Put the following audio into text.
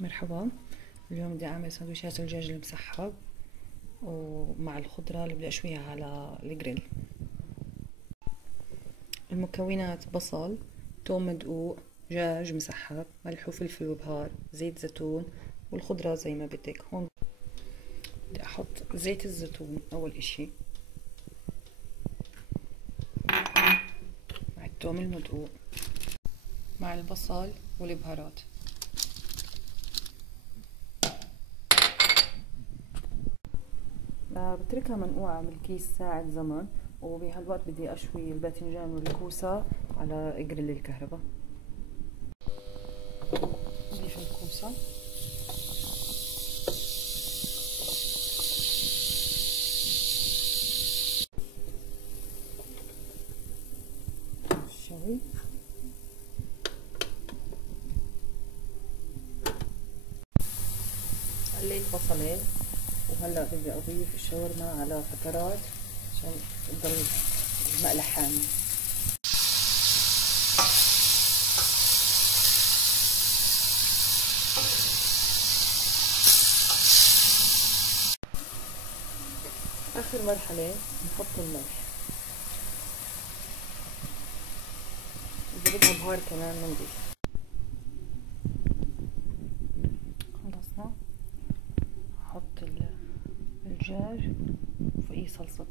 مرحبا. اليوم بدي اعمل سندويشات الدجاج المسحب ومع الخضرة اللي بدي اشويها على الجريل. المكونات: بصل، توم مدقوق، دجاج مسحب، ملح وفلفل وبهار، زيت زيتون، والخضرة زي ما بدك. هون بدي احط زيت الزيتون اول اشي مع التوم المدقوق مع البصل والبهارات. بتركها منقوعة بالكيس ساعة زمن، وبهالوقت بدي اشوي الباذنجان والكوسة على جريل الكهرباء. نضيف الكوسة، الشوي، قليت بصلين، وهلا بدي اضيف الشاورما على فترات عشان تضل المقلة حامي. اخر مرحلة نحط الملح، اذا بدنا بهار كمان بنضيف. خلصنا. نحط الدجاج وفوقيه صلصة